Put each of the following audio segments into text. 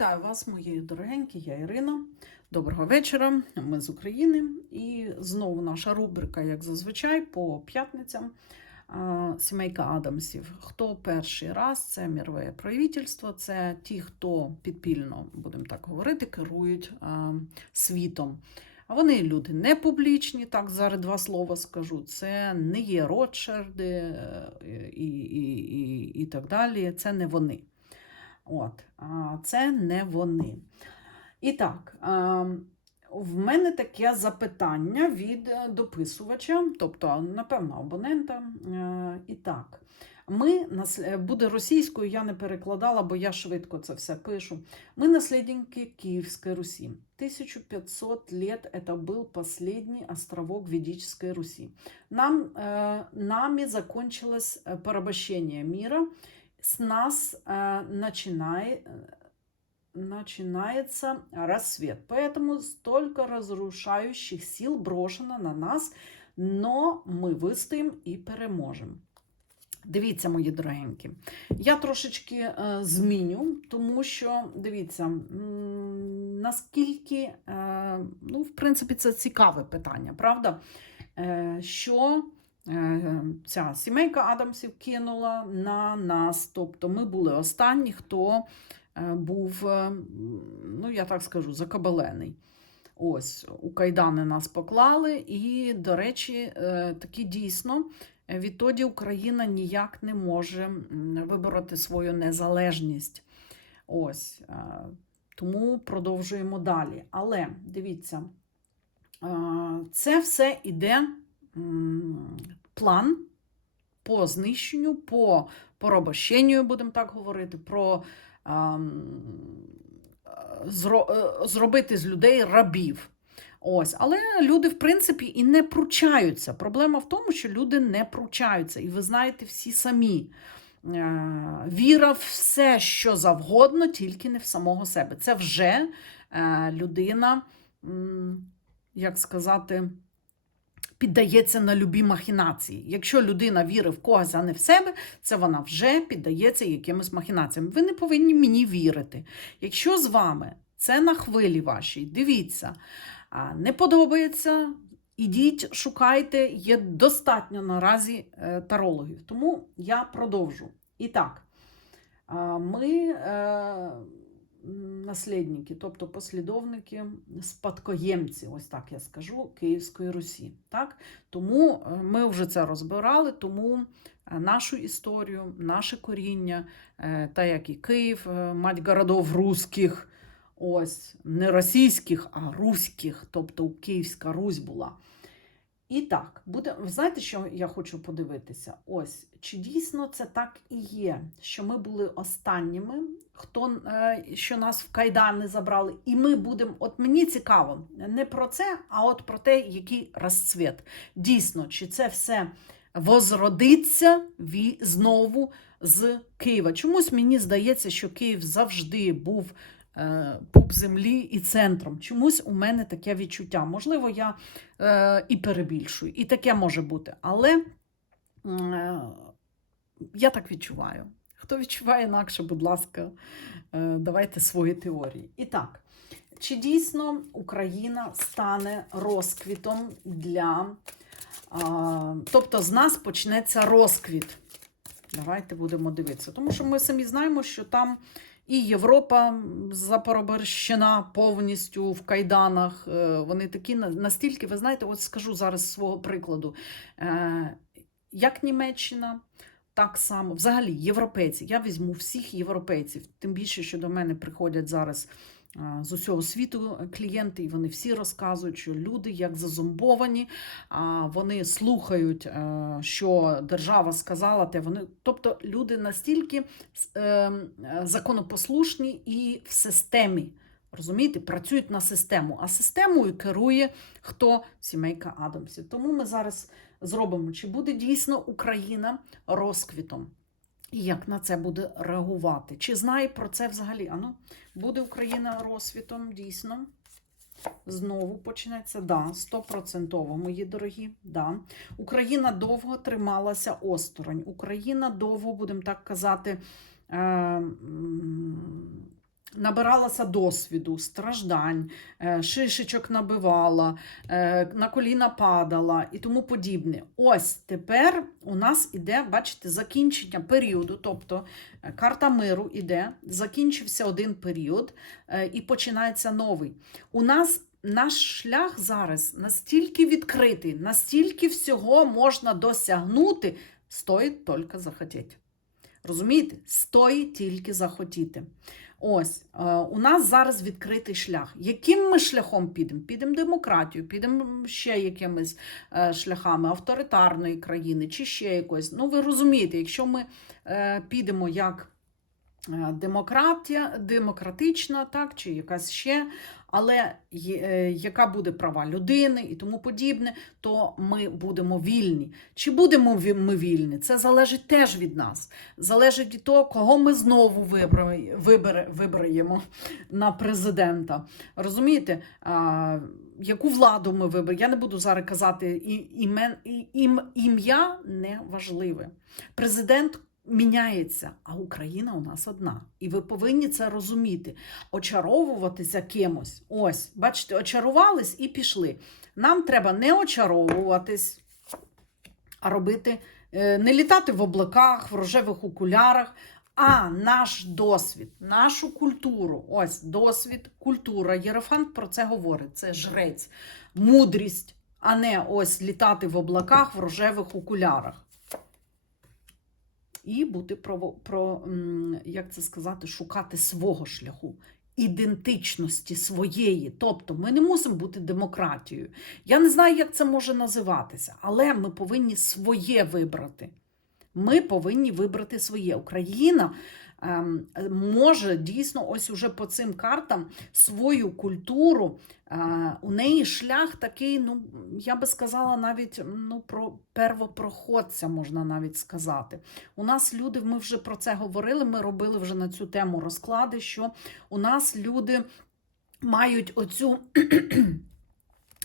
Вітаю вас, мої дорогенькі, я Ірина. Доброго вечора. Ми з України. І знову наша рубрика, як зазвичай, по п'ятницям. Сімейка Адамсів. Хто перший раз? Це мірове правительство, це ті, хто підпільно, будемо так говорити, керують світом. А вони люди не публічні, так зараз два слова скажу. Це не є Ротшарди е, і, і, і, і так далі. Це не вони. От, а, це не вони. І так, а, в мене таке запитання від е, дописувача, тобто, напевно, абонента. Е, І так, ми нас- е, буде російською, я не перекладала, бо я швидко це все пишу. Мы наследники Киевской Руси. 1500 лет это был последний островок ведической Руси. Нам, э, нами закончилось э, порабощение мира. С нас э, начинай- э, начинается рассвет. Поэтому столько разрушающих сил брошено на нас, но ми вистоїмо і переможемо. Дивіться, мої дорогенькі. Я трошечки е, зміню, тому що дивіться, м, наскільки, е, ну, в принципі, це цікаве питання, правда? Е, що е, ця сімейка Адамсів кинула на нас. Тобто ми були останні, хто е, був, е, ну, я так скажу, закабалений. Ось, у кайдани нас поклали, і, до речі, е, таки дійсно. Е, Відтоді Україна ніяк не може вибороти свою незалежність. Ось. е, Тому продовжуємо далі. Але дивіться, е, це все іде план по знищенню, по порабощенню, будемо так говорити, про ем, е, зро- е, зробити з людей рабів. Ось, але люди, в принципі, і не пручаються. Проблема в тому, що люди не пручаються. І ви знаєте всі самі. Е, Віра в все, що завгодно, тільки не в самого себе. Це вже людина, як сказати, піддається на любі махінації. Якщо людина вірить в когось, а не в себе, це вона вже піддається якимось махінаціям. Ви не повинні мені вірити. Якщо з вами це на хвилі вашій, дивіться, не подобається. Ідіть, шукайте, є достатньо наразі е, тарологів. Тому я продовжу. І так, ми е, наслідники, тобто послідовники, спадкоємці, ось так я скажу, Київської Русі. Так? Тому е, ми вже це розбирали, тому е, нашу історію, наше коріння, е, та як і Київ, мать городов русських, ось не російських, а руських, тобто Київська Русь була. І так, буде, знаєте, що я хочу подивитися? Ось, чи дійсно це так і є, що ми були останніми, хто е, що нас в кайдани забрали, і ми будемо. От мені цікаво, не про це, а от про те, який розцвіт. Дійсно, чи це все возродиться знову з Києва? Чомусь мені здається, що Київ завжди був пуп землі і центром. Чомусь у мене таке відчуття. Можливо, я е, і перебільшую, і таке може бути. Але е, я так відчуваю. Хто відчуває інакше, будь ласка, е, давайте свої теорії. І так, чи дійсно Україна стане розквітом для. Тобто з нас почнеться розквіт. Давайте будемо дивитися. Тому що ми самі знаємо, що там і Європа запороборщена повністю в кайданах. Е, Вони такі настільки, ви знаєте, от скажу зараз з свого прикладу. Е, Як Німеччина, так само, взагалі, європейці. Я візьму всіх європейців, тим більше, що до мене приходять зараз з усього світу клієнти, і вони всі розказують, що люди як зазомбовані, вони слухають, е, що держава сказала, те вони. Тобто люди настільки е, е, законопослушні і в системі. Розумієте, працюють на систему, а системою керує хто сімейка Адамсів. Тому ми зараз зробимо, чи буде дійсно Україна розквітом. І як на це буде реагувати? Чи знає про це взагалі? Ану, буде Україна розвітом, дійсно. Знову почнеться. Да, стопроцентово, мої дорогі. Да. Україна довго трималася осторонь. Україна довго, будемо так казати, е, набиралася досвіду, страждань, е, шишечок набивала, е, на коліна падала і тому подібне. Ось тепер у нас іде, бачите, закінчення періоду, тобто е, карта миру іде, закінчився один період і починається новий. У нас наш шлях зараз настільки відкритий, настільки всього можна досягнути, стоїть тільки захотіти. Розумієте? Стоїть тільки захотіти. Ось, е, у нас зараз відкритий шлях. Яким ми шляхом підемо? Підемо демократію, підемо ще якимись е, шляхами авторитарної країни чи ще якось. Ну, ви розумієте, якщо ми е, підемо як демократія, демократична, так, чи якась ще, але е, яка буде права людини і тому подібне, то ми будемо вільні. Чи будемо ми вільні? Це залежить теж від нас. Залежить від того, кого ми знову вибраємо на президента. Розумієте? Яку владу ми виберемо? Я не буду зараз казати ім, ім'я не важливе. Президент міняється, а Україна у нас одна. І ви повинні це розуміти. Очаровуватися кимось. Ось, бачите, очарувались і пішли. Нам треба не очаровуватись, а робити, е, не літати в облаках, в рожевих окулярах, а наш досвід, нашу культуру. Ось досвід, культура. Єрофант про це говорить. Це жрець, мудрість, а не ось літати в облаках в рожевих окулярах. І бути про, про як це сказати, шукати свого шляху, ідентичності своєї. Тобто ми не мусимо бути демократією. Я не знаю, як це може називатися, але ми повинні своє вибрати. Ми повинні вибрати своє. Україна може дійсно ось уже по цим картам свою культуру. Е, у неї шлях такий, ну я би сказала, навіть ну, про первопроходця можна навіть сказати. У нас люди, ми вже про це говорили, ми робили вже на цю тему розклади, що у нас люди мають оцю.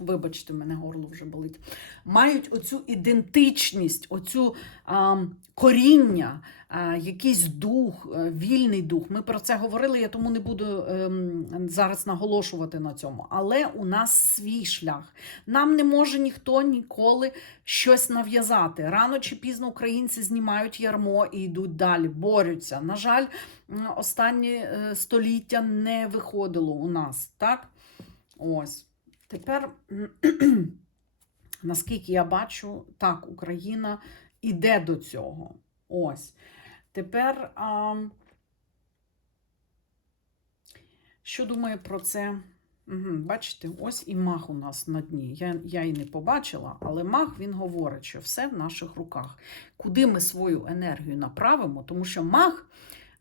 Вибачте, мене горло вже болить. Мають оцю ідентичність, оцю а, коріння, а, якийсь дух, е, вільний дух. Ми про це говорили, я тому не буду ем, зараз наголошувати на цьому. Але у нас свій шлях. Нам не може ніхто ніколи щось нав'язати. Рано чи пізно українці знімають ярмо і йдуть далі, борються. На жаль, останні е, століття не виходило у нас. Так? Ось. Тепер, наскільки я бачу, так, Україна іде до цього. Ось. Тепер, а, що думаю про це? Угу, бачите, ось і маг у нас на дні. Я, я і не побачила, але маг він говорить, що все в наших руках. Куди ми свою енергію направимо, тому що маг,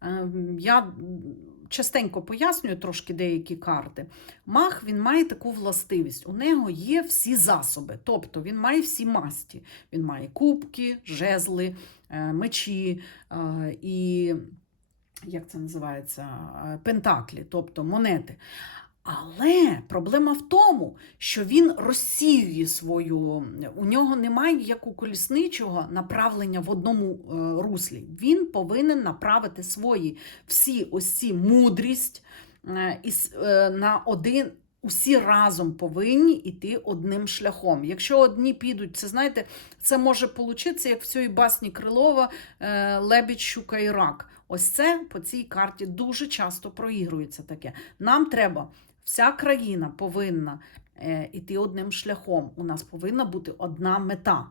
е, я частенько пояснюю трошки деякі карти. Мах він має таку властивість. У нього є всі засоби, тобто він має всі масті. Він має кубки, жезли, е, мечі е, і як це називається? Е, Пентаклі, тобто монети. Але проблема в тому, що він розсіює свою, у нього немає як у колісничого направлення в одному е, руслі. Він повинен направити свої всі ось ці мудрість е, е, на один. Усі разом повинні йти одним шляхом. Якщо одні підуть, це знаєте, це може получитися, як в цій басні Крилова Лебідь, щука і рак. Ось це по цій карті дуже часто проігрується таке. Нам треба, вся країна повинна е, йти одним шляхом. У нас повинна бути одна мета.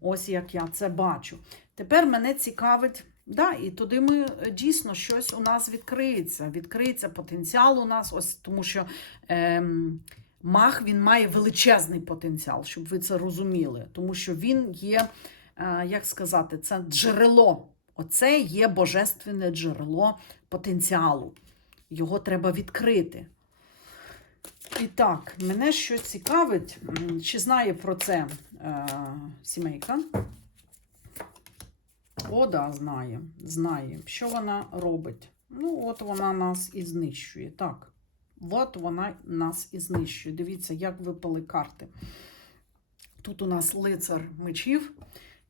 Ось як я це бачу. Тепер мене цікавить. Да, і туди ми е, дійсно щось у нас відкриється. Відкриється потенціал у нас, ось тому що ем, маг він має величезний потенціал, щоб ви це розуміли. Тому що він є, е, як сказати, це джерело. Оце є божественне джерело потенціалу. Його треба відкрити. І так, мене що цікавить, чи знає про це е, сімейка? О, да, знає, знає. Що вона робить? Ну, от вона нас і знищує. Так, от вона нас і знищує. Дивіться, як випали карти. Тут у нас лицар мечів,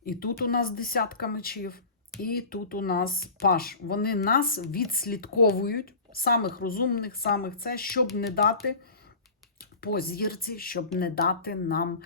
і тут у нас десятка мечів, і тут у нас паш. Вони нас відслідковують. Самих розумних, самих це, щоб не дати по зірці, щоб не дати нам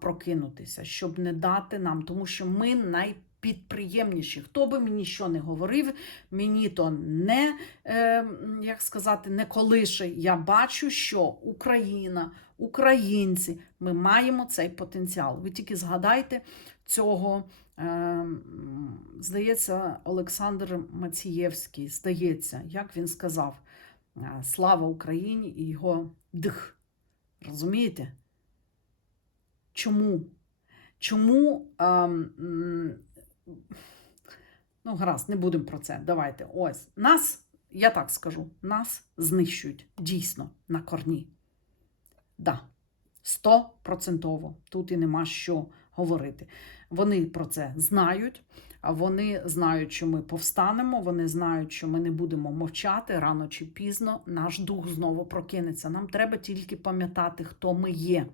прокинутися, щоб не дати нам, тому що ми найпідприємніші. Хто би мені що не говорив, мені то не, е, як сказати, не колише. Я бачу, що Україна, українці, ми маємо цей потенціал. Ви тільки згадайте цього. Е, м, Здається, Олександр Мацієвський, здається, як він сказав, е, слава Україні і його дих. Розумієте? Чому? Чому? ем, ну, гаразд, не будемо про це. Давайте. Ось. Нас, я так скажу, нас знищують дійсно на корні. Да, стопроцентово. Тут і нема що говорити. Вони про це знають. Вони знають, що ми повстанемо, вони знають, що ми не будемо мовчати рано чи пізно. Наш дух знову прокинеться. Нам треба тільки пам'ятати, хто ми є.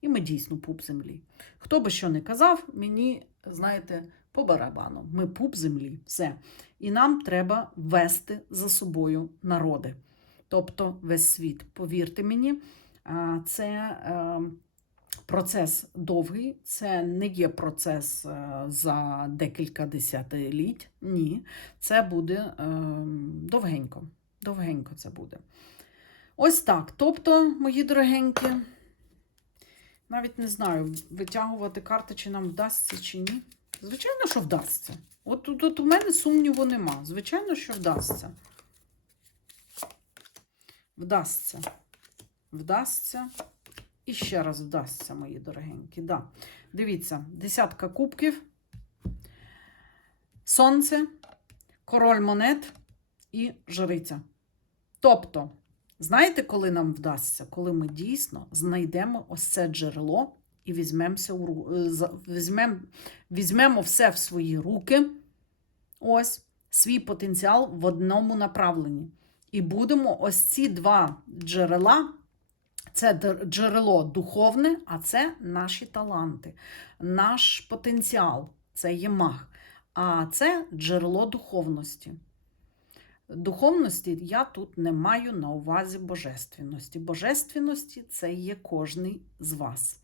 І ми дійсно пуп землі. Хто би що не казав, мені, знаєте, по барабану. Ми пуп землі, все. І нам треба вести за собою народи, тобто весь світ. Повірте мені, це е, процес довгий, це не є процес е, за декілька десятиліть. Ні, це буде е, довгенько. Довгенько це буде. Ось так. Тобто, мої дорогенькі, навіть не знаю, витягувати карти, чи нам вдасться, чи ні. Звичайно, що вдасться. От тут, тут у мене сумніву нема. Звичайно, що вдасться. Вдасться. Вдасться. І ще раз вдасться, мої дорогенькі. Да. Дивіться, десятка кубків, сонце, король монет і жриця. Тобто, знаєте, коли нам вдасться? Коли ми дійсно знайдемо ось це джерело і візьмемося у е, візьмем... візьмемо все в свої руки, ось свій потенціал в одному направленні. І будемо ось ці два джерела. Це джерело духовне, а це наші таланти, наш потенціал це є маг. А це джерело духовності. Духовності я тут не маю на увазі божественності. Божественності це є кожний з вас.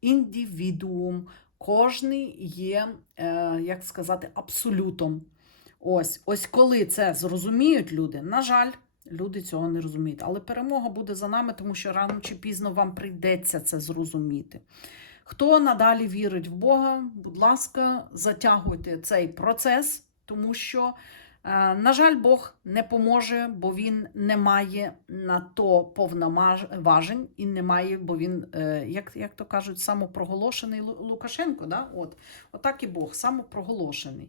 Індивідуум, кожний є, е, як сказати, абсолютом. Ось, ось коли це зрозуміють люди, на жаль, люди цього не розуміють. Але перемога буде за нами, тому що рано чи пізно вам прийдеться це зрозуміти. Хто надалі вірить в Бога, будь ласка, затягуйте цей процес, тому що, е, на жаль, Бог не поможе, бо він не має на то повноважень і не має, бо він, е, як, як то кажуть, самопроголошений Лукашенко. Да? От, отак і Бог, самопроголошений.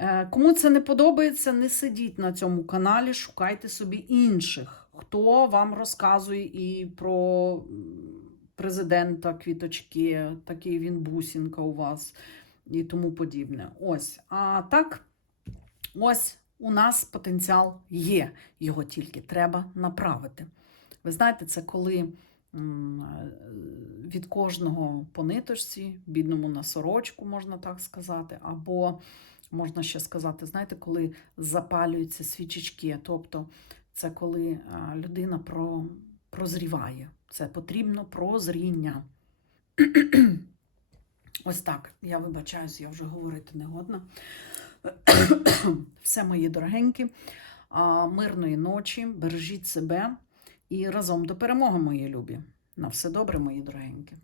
Е, Кому це не подобається, не сидіть на цьому каналі, шукайте собі інших, хто вам розказує і про президента квіточки, такий він бусінка у вас і тому подібне. Ось. А так, ось у нас потенціал є, його тільки треба направити. Ви знаєте, це коли від кожного по ниточці, бідному на сорочку, можна так сказати, або можна ще сказати, знаєте, коли запалюються свічечки, тобто це коли людина про, прозріває. Це потрібно прозріння. Ось так. Я вибачаюсь, я вже говорити не годна. Все мої дорогенькі. Мирної ночі, бережіть себе і разом до перемоги, мої любі. На все добре, мої дорогенькі.